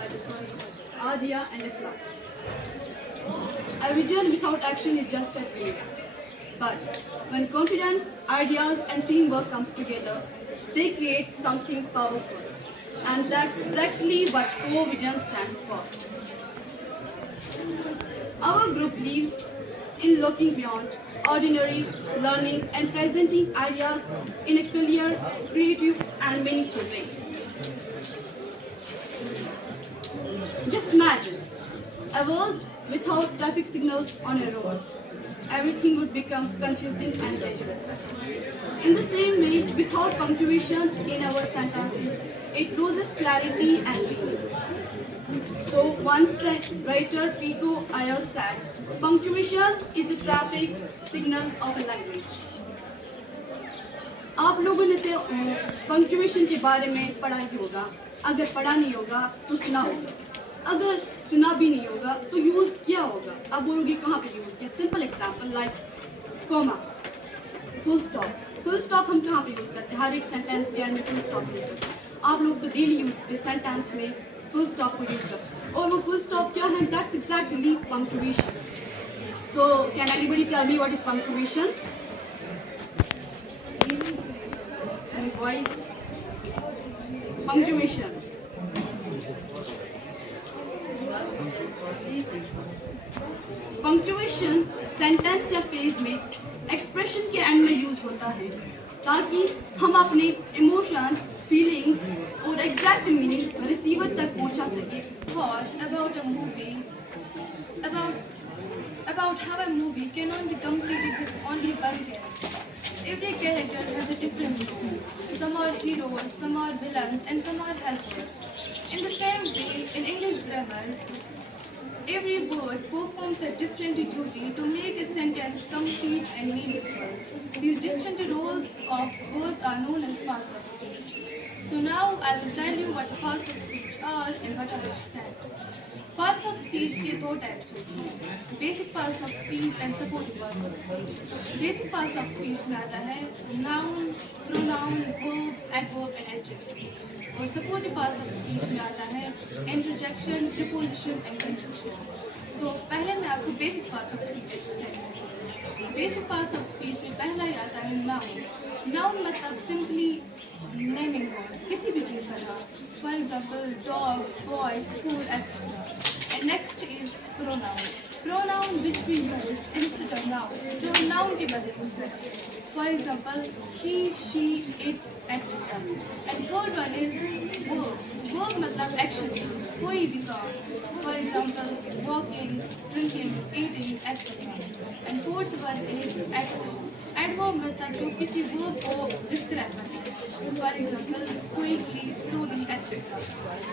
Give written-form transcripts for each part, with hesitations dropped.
Adia and Ifla. A vision without action is just a dream. But when confidence, ideas, and teamwork comes together, they create something powerful. And that's exactly what Co-Vision stands for. Our group believes in looking beyond ordinary, learning, and presenting ideas in a clear, creative, and meaningful way. Just imagine a world without traffic signals on a road. Everything would become confusing and dangerous. In the same way, without punctuation in our sentences, it loses clarity and meaning. So once said, writer Pico Ayers said, punctuation is the traffic signal of a language. आप लोगों ने तो पंक्चुएशन के बारे में पढ़ा ही होगा. अगर पढ़ा नहीं होगा तो सुना होगा. अगर सुना भी नहीं होगा तो यूज किया होगा. आप बोलोगे कहाँ पे यूज किया? Simple example like comma, full stop. Full stop हम कहाँ पे यूज करते हैं? हर एक सेंटेंस के एंड में फुल स्टॉप यूज करते हैं. आप लोग तो डेली यूज पे सेंटेंस में फुल स्टॉप को यूज करते हैं. और वो फुल स्टॉप क्या है? That's exactly punctuation. So can anybody tell me what is punctuation? Why? Punctuation. Punctuation sentence या पेज में एक्सप्रेशन के एंड में यूज होता है ताकि हम अपने इमोशंस, फीलिंग्स और एग्जैक्ट मीनिंग रिसीवर तक पहुंचा सके. Thought about a movie, about how a movie cannot be completed with only one character. Every character has a different role. Some are heroes, some are villains, and some are helpers. In the same way, in English grammar, every word performs a different duty to make a sentence complete and meaningful. These different roles of words are known as parts of speech. So now I will tell you what the parts of speech are and what are their steps. Parts of speech के दो टाइप्स होते हैं, basic parts of speech and supportive parts of speech. Basic parts of speech में आता है noun, pronoun, verb, adverb and adjective. और supportive parts of speech में आता है इंटरजेक्शन, प्रीपोजिशन एंड कंजंक्शन. तो पहले मैं आपको basic parts of speech explain करूँगी. बेसिक पार्ट्स ऑफ स्पीच में पहला ही आता है नाउन. नाउन मतलब सिंपली नेमिंग वर्ड्स, किसी भी चीज़ का नाम. For example, dog, boy, school, etc. And next is pronoun. Pronoun which we use instead of noun. जो हम noun के बदले यूज करते हैं. For example, he, she, it, etc. And third one is verb. Verb मतलब action, कोई भी काम. For example, walking, drinking, eating, etc. And fourth one is adverb. Adverb मतलब जो किसी verb को describe करते हैं. For example, quickly, slowly, etc.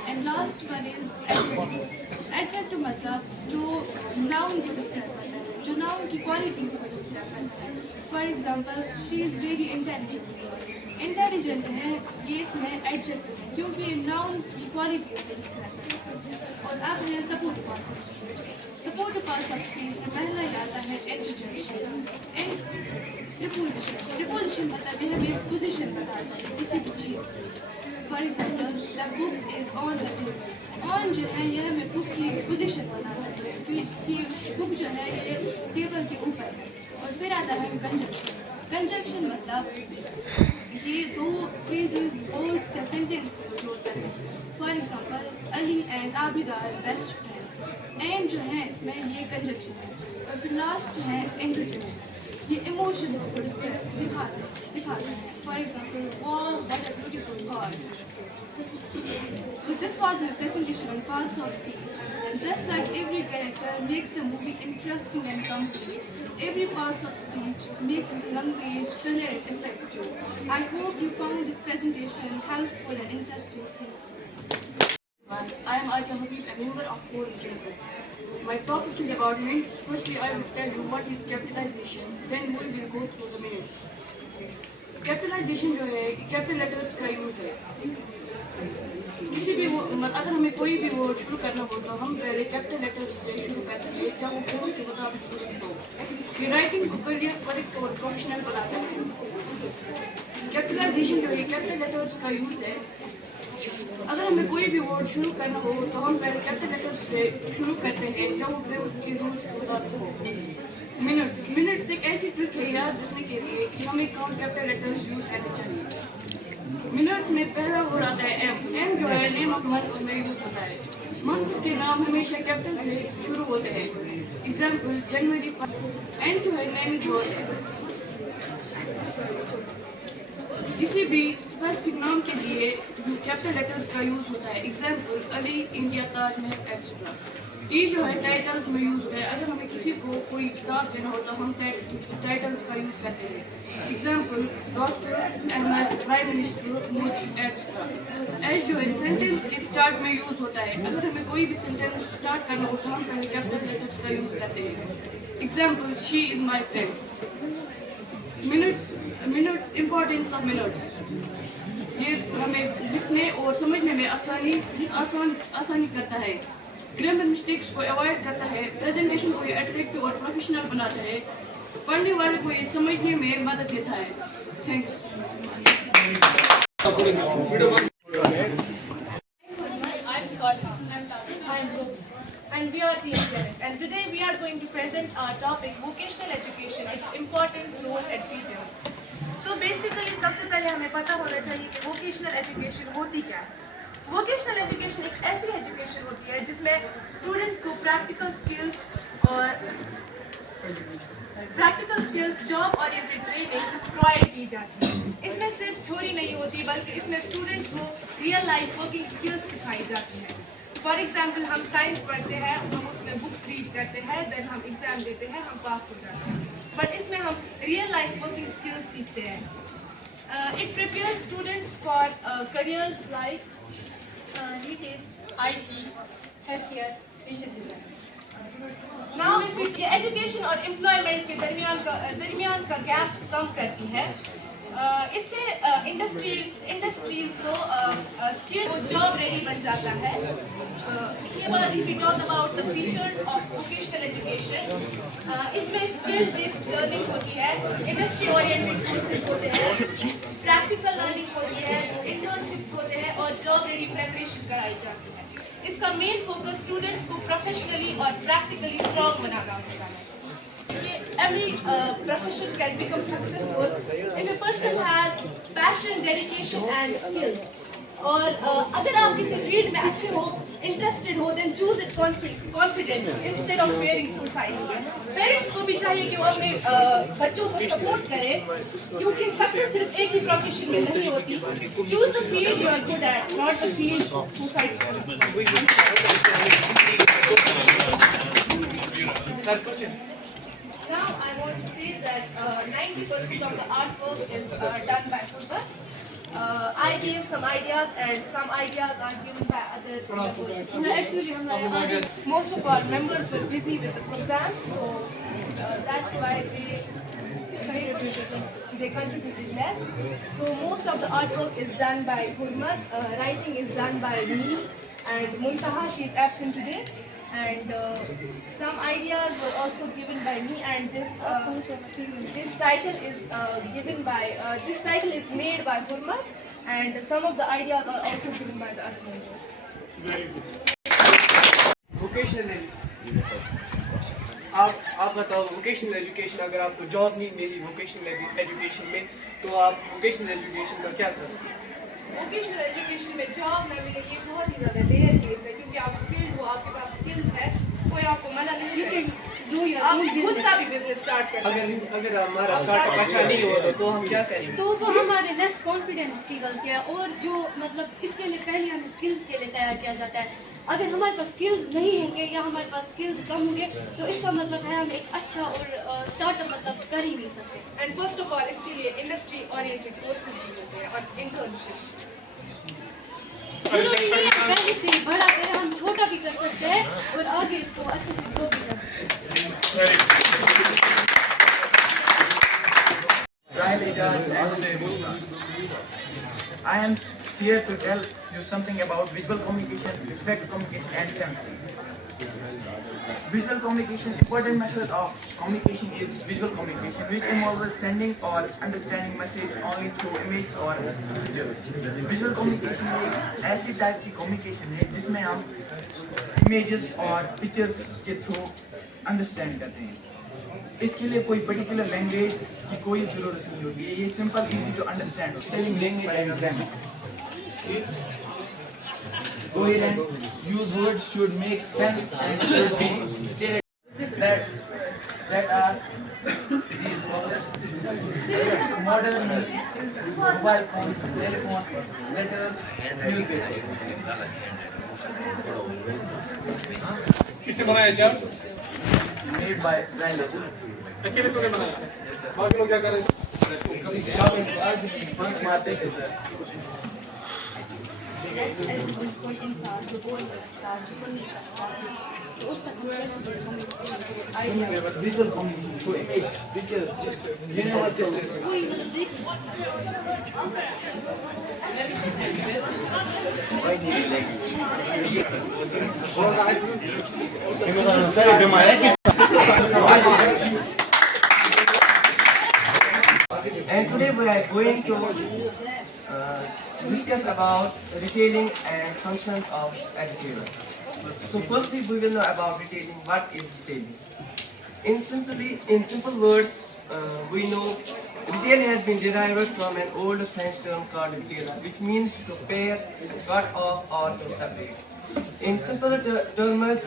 And last one is adjective. Adjective मतलब जो noun को describe करता है, जो noun की qualities को describe करता है. For example, she is very intelligent. Intelligent है, ये इसमें adjective है क्योंकि noun की qualities को describe करता है. और अब है supportive parts of speech. Supportive parts of speech में पहला ही आता है interjection and preposition. Preposition मतलब ये हमें position बताता है किसी भी चीज़. For example, the book is on the table. On जो है ये हमें book की position बताता है कि book जो है ये टेबल के ऊपर है. और फिर आता है conjunction. Conjunction मतलब ये दो phrases, words या sentences को जोड़ता है. For example, Ali and Abida are best friends. And जो है इसमें ये conjunction है. और फिर last है interjection. ये emotions को दिखाता है. For example, wow, what a beautiful God. So this was my presentation on parts of speech. And just like every character makes a movie interesting and complete, every part of speech makes language clear and effective. I hope you found this presentation helpful and interesting. I am Adia Habib, a member of Core Vision. My topic is about minutes. Firstly, I will tell you what is capitalization. Then we will go through the minutes. Capitalization जो है capital letters का यूज़ है. किसी भी अगर हमें कोई भी वर्ड शुरू करना हो तो हम पहले कैपिटल लेटर्स से शुरू करते हैं जब वो कोर्स के मुताबिक शुरू हो. ये राइटिंग को करियर करेक्ट और प्रोफेशनल बनाता है. कैपिटलाइजेशन जो है कैपिटल लेटर्स का यूज़ है अगर हमें कोई भी वर्ड शुरू करना हो तो हम पहले कैपिटल लेटर से शुरू करते हैं जो उसके रूल्स हो। मिनट्स एक ऐसी ट्रिक है याद रखने के लिए कि हमें कौन कैपिटल लेटर्स यूज करने चाहिए। मिनट्स में पहला वर्ड आता है एम जो है नेम ऑफ मंथ में यूज होता है। मंथ्स के नाम हमेशा कैपिटल से शुरू होते हैं। एग्जाम्पल जनवरी। एन जो है नेमिंग वर्ड है। किसी भी स्पेसिफिक नाम के लिए कैपिटल लेटर्स का यूज होता है। एग्जाम्पल अली, इंडिया, ताजमहल एक्सेट्रा। टी जो है टाइटल्स में यूज होता है। अगर हमें किसी को कोई किताब देना होता है हम टाइटल्स का यूज करते हैं। Example doctor Ahmad, prime minister Modi etcetera. As जो है सेंटेंस के स्टार्ट में यूज होता है। अगर हमें कोई भी सेंटेंस स्टार्ट करना होता है हम पहले कैपिटल लेटर्स का यूज करते हैं। Example she is my friend. Minute importance of minutes ये हमें लिखने और समझने में आसानी करता है। ग्रामर मिस्टेक्स को अवॉइड करता है। प्रेजेंटेशन को ये अट्रैक्टिव और प्रोफेशनल बनाता है। पढ़ने वाले को ये समझने में मदद देता है। Thanks. And we are Team Janet. And today we are going to present our topic vocational education, its importance, role and future. So basically सबसे पहले हमें पता होना चाहिए कि vocational education होती क्या है। vocational education एक ऐसी education होती है जिसमें students को practical skills, job oriented training provide की जाती है। इसमें सिर्फ थ्योरी नहीं होती बल्कि इसमें students को real life working skills सिखाई जाती है। फॉर एग्जाम्पल हम साइंस पढ़ते हैं, हम उसमें बुक्स रीड करते हैं, देन हम एग्जाम देते हैं, हम पास हो जाते हैं। बट इसमें हम रियल लाइफ वर्किंग स्किल्स सीखते हैं। It prepares students for careers like retail, IT, health care, fashion design. Now if ये एजुकेशन और एम्प्लॉयमेंट के दरमियान का गैप कम करती है। इससे इंडस्ट्रीज को स्किल जॉब रेडी बन जाता है। इसके बाद if we talk about the features of vocational education, इसमें स्किल बेस्ड लर्निंग होती है, इंडस्ट्री ओरिएंटेड कोर्सेज होते हैं, प्रैक्टिकल लर्निंग होती है, इंटर्नशिप्स होते हैं और जॉब रेडी प्रिपरेशन कराई जाती है। इसका मेन फोकस स्टूडेंट्स को प्रोफेशनली और प्रैक्टिकली स्ट्रॉन्ग बनाना होता है। Every profession can become successful if a person has passion, dedication and skills. और अगर आप किसी फील्ड में अच्छे हो, इंटरेस्टेड हो, then choose it confident instead of fearing suicide. Parents को भी चाहिए कि वो अपने बच्चों को सपोर्ट करें क्योंकि सक्सेस सिर्फ एक ही प्रोफेशन में नहीं होती। Choose the field you are good at, not the field suicide. Now I want to say that 90% of the artwork is done by Purva. I gave some ideas and some ideas are given by other members. Actually, most of our members were busy with the program, so that's why they contributed less. So most of the artwork is done by Hurmat, writing is done by me and Muntaha, she is absent today. And some ideas were also given by me, and this title is given by this title is made by Hurmat, and some of the ideas are also given by the other members. Very good. Vocational आप बताओ vocational education, अगर आपको जॉब नहीं मिली vocational education में तो आप vocational education का क्या करोगे? वोकेशनल एजुकेशन में जॉब न मिले ये बहुत ही ज़्यादा रेयर केस है क्योंकि आप स्किल्ड हो, आपके पास स्किल्स है, कोई आपको मना नहीं करेगा। आप खुद का भी बिजनेस स्टार्ट कर सकते हैं। अगर हमारा स्टार्टअप अच्छा नहीं होता तो हम क्या करेंगे? तो वो हमारे लेस कॉन्फिडेंस की गलती है और जो मतलब इसके लिए पहले हमें स्किल्स के लिए तैयार किया जाता है। अगर हमारे पास स्किल्स नहीं होंगे या हमारे पास स्किल्स कम होंगे तो इसका मतलब है हम एक अच्छा और स्टार्टअप मतलब कर ही नहीं सकते। एंड फर्स्ट ऑफ ऑल इसके लिए इंडस्ट्री ओरिएंटेड कोर्सेज भी होते हैं और इंटर्नशिप्स। पहले से बड़ा करें, हम छोटा भी कर सकते हैं और आगे इसको अच्छे से ग्रो भी कर सकते हैं। I am here to tell you something about visual communication, effective communication and sensory. Visual communication, important method of communication is visual communication, which involves sending or understanding message only through image or picture. Visual communication एक ऐसी टाइप की communication है जिसमें हम images और pictures के through understand करते हैं। इसके लिए कोई particular language की कोई ज़रूरत नहीं होती है, ये simple, easy to understand, spelling, language and grammar. Coherent, use words should make sense and should be that are these processed. Modern mobile phones, telephone, letters, newspapers. किसने बनाया चार? Made by Rhino. अकेले तूने बनाया? बाकी लोग क्या कर रहे हैं? पंच मारते थे सर। कोई इंसान जो बोल नहीं सकता, जो सुन नहीं सकता, तो उस तक Visual communication, so image, pictures, universal. कोई मतलब देख नहीं And today we are going to discuss about retailing and functions of a retailer. So firstly we will know about retailing. What is retailing? In simple words, we know retail has been derived from an old French term called retailer, which means to pair, cut off or to separate. In simple terms,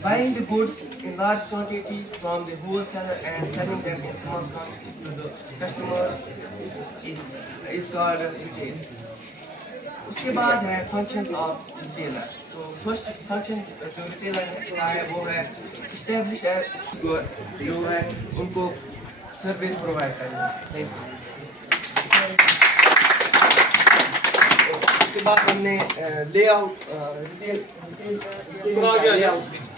buying the goods in large quantity from the wholesaler and selling them in small quantity to the customers is called retail. उसके बाद है functions of retailer. तो first function जो retailer का है वो है establish जो है उनको service provide करना. Thank you. उसके बाद हमने layout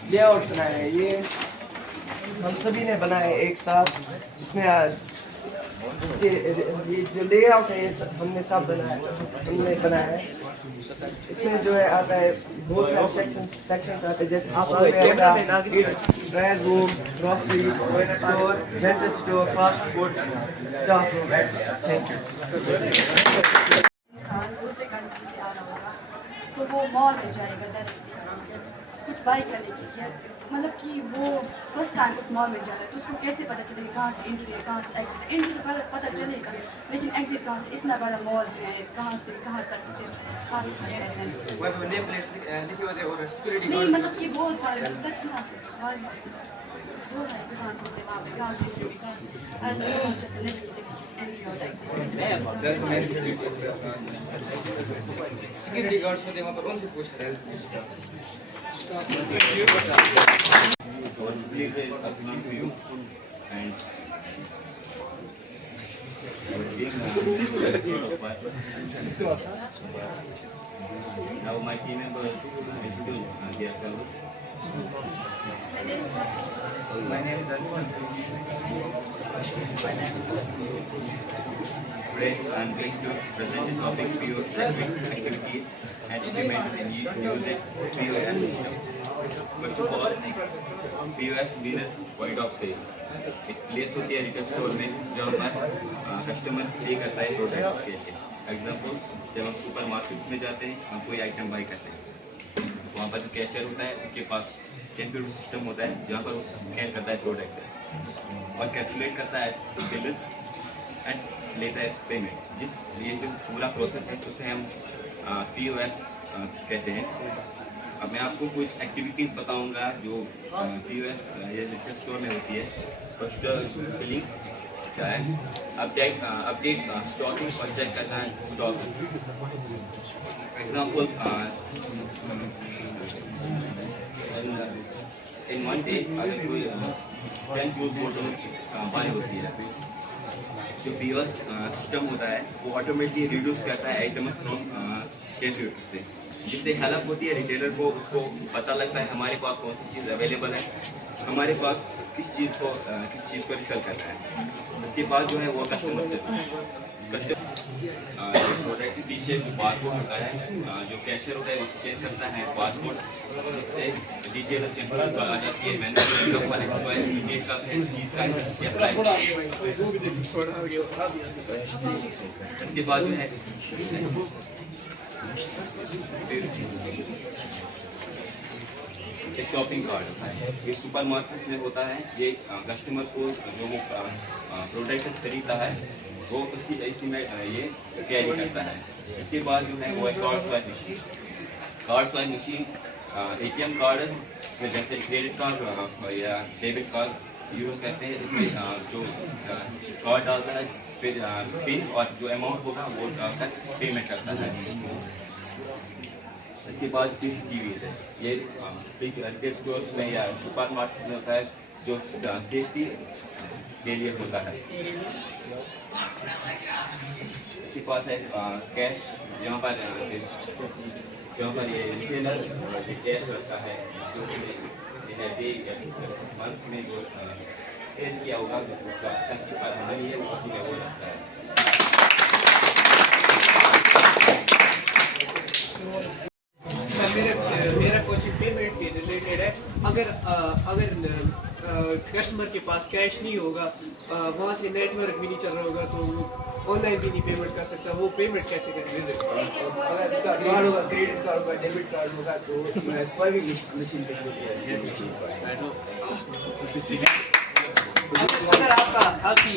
लेआउट बनाया है। ये हम सभी ने बनाया है एक साथ। इसमें ये जो लेआउट है ये हमने सब हमने बनाया है। इसमें जो है आता है बहुत सारे सेक्शंस आते हैं, जैसे dryer room, grocery store, general store, fast food, stock room. Thank you. इंसान दूसरे कंट्री से आ रहा होगा तो वो मॉल में जाएगा डायरेक्टली कुछ बाई करने के लिए, मतलब कि वो फर्स्ट टाइम उस मॉल में जा रहा है तो उसको कैसे पता चलेगा कहाँ से एंट्री है कहाँ से एग्जिट। एंट्री पता चलेगा लेकिन एग्जिट कहाँ से, इतना बड़ा मॉल है कहाँ से कहाँ तक कहाँ से कैसे नहीं, मतलब कि बहुत सारे दक्षिणा से वो है दुकान से वहाँ पे कहाँ से एंट्री सिक्योरिटी गार्ड्स होते हैं वहाँ पर उनसे पूछते हैं। Now my team members basically their service. My name is Arun. Today I am going to present the topic POS activities and implement the new POS system. First of all, POS means point of sale. एक प्लेस होती है retail store में जहाँ पर कस्टमर पे करता है प्रोडक्ट्स के लिए। एग्जाम्पल, जब हम सुपर मार्केट में जाते हैं हम कोई आइटम बाई करते हैं, वहाँ पर जो कैशियर होता है उसके पास कंप्यूटर सिस्टम होता है जहाँ पर वो स्कैन करता है प्रोडक्ट और कैलकुलेट करता है बिल्स एंड लेता है पेमेंट। जिस ये जो पूरा प्रोसेस है उसे हम POS कहते हैं। अब मैं आपको कुछ एक्टिविटीज़ बताऊंगा जो POS ये रिटेल स्टोर में होती है। फर्स्ट बिलिंग क्या है, अपडेट स्टॉकिंग और चेक करना है stock. Example, in one day अगर कोई 10 यूज बोतल बाई होती है जो पीओएस सिस्टम होता है वो ऑटोमेटिकली रिड्यूस करता है आइटम्स फ्रॉम कैश से, जिससे हेल्प होती है रिटेलर को, उसको पता लगता है हमारे पास कौन सी चीज़ अवेलेबल है, हमारे पास किस चीज़ को रिफिल करना है। उसके बाद जो है वो कस्टमर से प्रोडक्ट के पीछे जो बारकोड होता है, जो कैशियर होता है वो चेक करता है बारकोड, जिससे डिटेल के ऊपर आ जाती है मैंने यूनिट का चीज़ का प्राइस। इसके बाद जो है एक शॉपिंग कार्ड होता है, ये सुपर मार्केट में होता है। ये कस्टमर को जो वो प्रोडक्ट खरीदता है वो इसी में ये कैरी करता है। इसके बाद जो है वो एक card swipe machine ATM card में जैसे क्रेडिट कार्ड या डेबिट कार्ड यूज़ करते हैं। इसमें जो कार्ड डालता है फिर पिन और जो अमाउंट होगा वो तक पेमेंट करता है। इसके बाद CCTV है, ये बिग रिटेल स्टोर्स में या सुपर मार्केट में होता है, जो सेफ्टी के लिए होता है। इसके पास है कैश, यहाँ पर ये रिटेलर कैश रखता है, जो मंथ में जो सेल किया होगा उसका मनी है उसी में वो रखता है। मेरा क्वेश्चन पेमेंट के रिलेटेड है। अगर कस्टमर के पास कैश नहीं होगा, वहाँ से नेटवर्क भी नहीं चल रहा होगा, तो ऑनलाइन भी नहीं पेमेंट कर सकता, वो पेमेंट कैसे करेंगे? अगर इसका कार्ड होगा, क्रेडिट कार्ड होगा, डेबिट कार्ड होगा, तो स्वाइपिंग मशीन पे अगर आपकी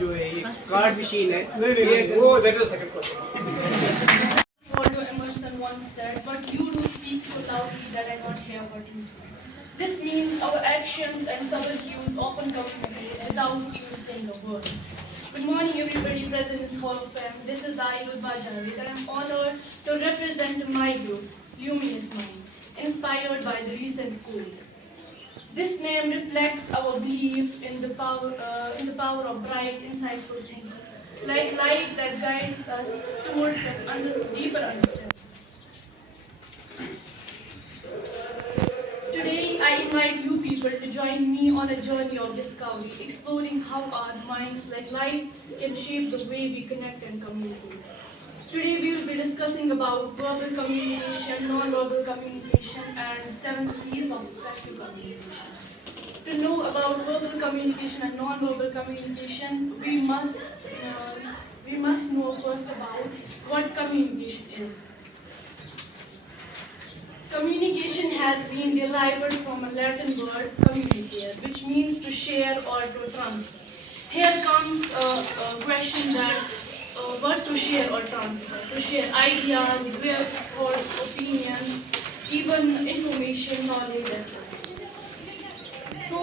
जो है ये कार्ड मशीन है, वो second question. Waldo Emerson once said, "What you do speaks so loudly that I not hear what you say." This means our actions and subtle cues often communicate without even saying a word. Good morning, everybody present in this Hall of Fame. This is I, Ludba Javed, and I'm honored to represent my group, Luminous Minds, inspired by the recent quote. This name reflects our belief in the power of bright, insightful thinking, like light that guides us towards a deeper understanding. Today, I invite you people to join me on a journey of discovery, exploring how our minds, like light, can shape the way we connect and communicate. Today, we will be discussing about verbal communication, non-verbal communication, and 7 C's of effective communication. To know about verbal communication and non-verbal communication, we must know first about what communication is. Communication has been derived from a Latin word communicare, which means to share or to transfer. Here comes a question that what to share or transfer. To share ideas, views, thoughts, opinions, even information, knowledge, etc. So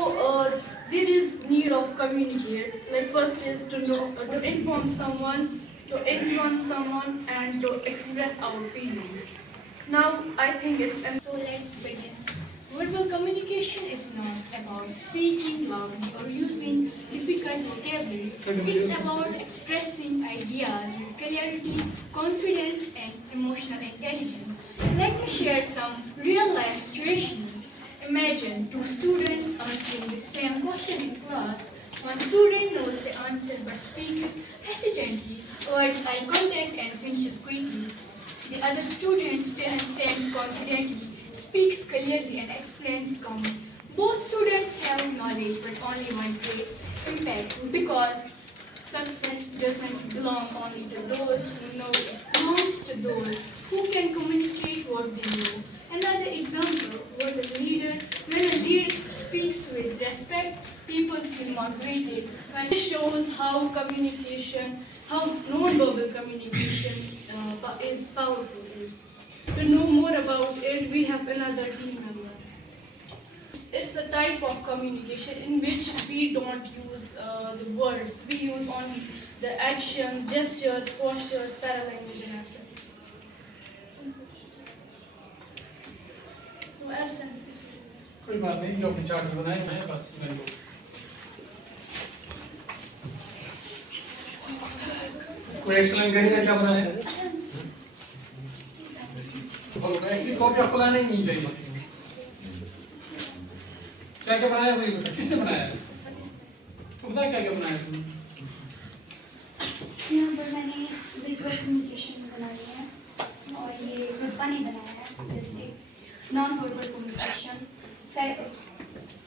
there is need of communicate. Like first is to know, to inform someone, to influence someone, and to express our feelings. Now I think so. Let's begin. Verbal communication is not about speaking loudly or using difficult vocabulary. It's about expressing ideas with clarity, confidence, and emotional intelligence. Let me share some real-life situations. Imagine two students answering the same question in class. One student knows the answer but speaks hesitantly, avoids eye contact, and finishes quickly. The other student stands confidently, speaks clearly, and explains calmly. Both students have knowledge, but only one takes impact, because success doesn't belong only to those who know, it belongs to those who can communicate what they know. Another example, when a leader speaks with respect, people feel motivated. This shows how non-verbal communication is powerful. To know more about it, we have another team member. It's a type of communication in which we don't use the words. We use only the action, gestures, postures, paralanguage, and accent. So accent. कोई बात नहीं, जो विचार बनाए हैं बस मैं कोई एक्सप्लेन करेगा क्या बनाया है? एक्चुअली कॉपी आपको लाना ही नहीं चाहिए। क्या क्या बनाया वही बता, किसने बनाया? तो बता क्या क्या बनाया तुमने? यहाँ पर मैंने विजुअल कम्युनिकेशन बनाई है और ये रुतबा ने बनाया है, जैसे non verbal communication,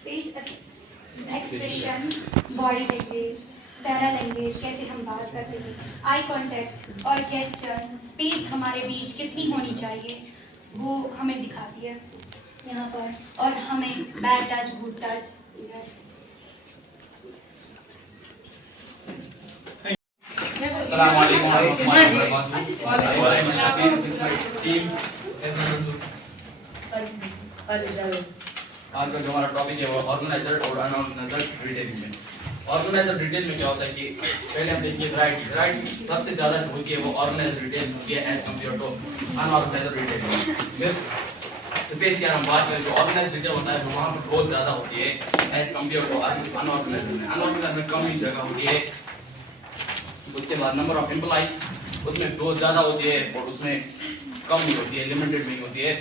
face expression, body language, para language, कैसे हम बात करते हैं, आई कांटेक्ट और गेस्चर, स्पेस हमारे बीच कितनी होनी चाहिए वो हमें दिखाती है यहाँ पर, और हमें बैड टच, गुड टच। आज का जो हमारा टॉपिक है वो ऑर्गेनाइजर और अनऑर्गेनाइजर रिटेलिंग में। ऑर्गेनाइजर रिटेल में क्या होता है कि पहले हम देखिए वैरायटी सबसे ज्यादा जो होती है वो ऑर्गेनाइजर रिटेल की है एज कम्पेयर टू अनऑर्गेनाइजर रिटेल। फिर स्पेस की हम बात करें जो ऑर्गेनाइजर रिटेल होता है वो वहाँ पर बहुत ज्यादा होती है एज कम्पेयर टू अनऑर्गेनाइजर में। अनऑर्गेनाइजर में कम ही जगह होती है। उसके बाद नंबर ऑफ एम्प्लॉय उसमें बहुत ज्यादा होती है और उसमें कम ही होती है, लिमिटेड में होती है।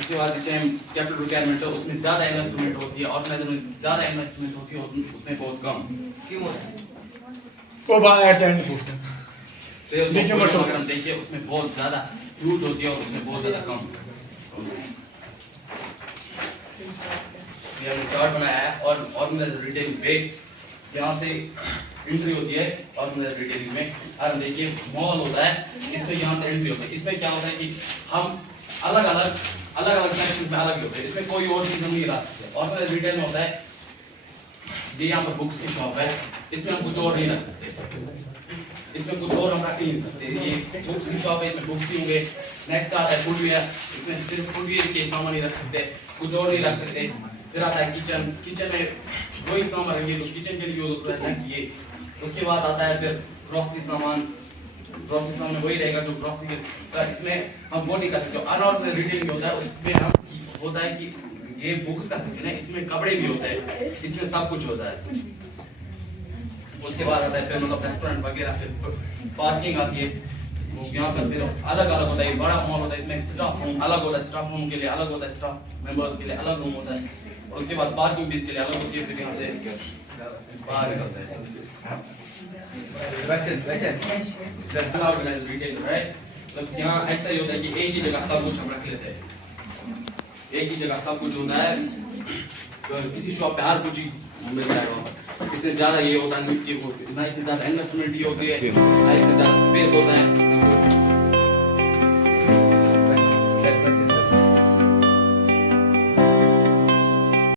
उसके बाद कैपिटल रिक्वायरमेंट है उसमें ज्यादा इन्वेस्टमेंट होती है, ऑर्गेनाइजर में ज्यादा इन्वेस्टमेंट होती है उसमें बहुत कम। क्यों होता है वो बात एट एंड पूछते हैं। सेल्स अगर हम देखिए उसमें बहुत ज्यादा ह्यूज होती है और उसमें बहुत ज्यादा कम। ये हमने चार्ट बनाया है और ऑर्गेनाइजर रिटेलिंग पे यहाँ से एंट्री होती है ऑर्गेनाइजर रिटेलिंग में। और हम देखिए मॉल होता है इसमें यहाँ से एंट्री होता है। इसमें क्या होता है कि हम अलग अलग सेक्शन में अलग होते हैं, इसमें कोई और चीज हम नहीं रख सकते। ऑर्गेनाइजर रिटेल में होता है ये यहाँ पर बुक्स की शॉप है, इसमें हम कुछ और नहीं रख सकते, इसमें कुछ और हम रख ही नहीं सकते। ये बुक्स की शॉप है, इसमें बुक्स ही होंगे। नेक्स्ट आता है फुटवियर, इसमें सिर्फ फुटवियर के सामान नहीं रख सकते, कुछ और नहीं रख सकते। फिर आता है किचन, किचन में वही सामान रहेंगे जो किचन के लिए यूज होता है ये। उसके बाद आता है फिर ग्रोसरी सामान में वही रहेगा जो ग्रोसरी के। तो इसमें हम वो नहीं कर सकते। जो अनऑर्गेनाइज्ड रिटेलिंग होता है उसमें हम होता है कि ये बुक्स का सेक्शन है, इसमें कपड़े भी होते हैं, इसमें सब कुछ होता है। उसके बाद आता है फिर मतलब रेस्टोरेंट वगैरह, फिर पार्किंग आती है। वो यहाँ पर फिर अलग अलग होता है, बड़ा मॉल होता है, इसमें स्टाफ रूम अलग होता है, स्टाफ रूम के लिए अलग होता है, स्टाफ मेंबर्स के लिए अलग रूम होता है। और उसके बाद पार्किंग भी इसके लिए अलग होती है। फिर यहाँ से बाहर निकलते हैं तो यहाँ ऐसा ही होता है कि एक ही जगह सब कुछ हम रख लेते हैं, एक ही जगह सब कुछ होता है। तो किसी शॉप पे हर कुछ ही मिल जाएगा। इससे ज्यादा ये होता है कि वो ना इससे ज्यादा इन्वेस्टमेंट ही होती है, ना इससे ज्यादा स्पेस होता है।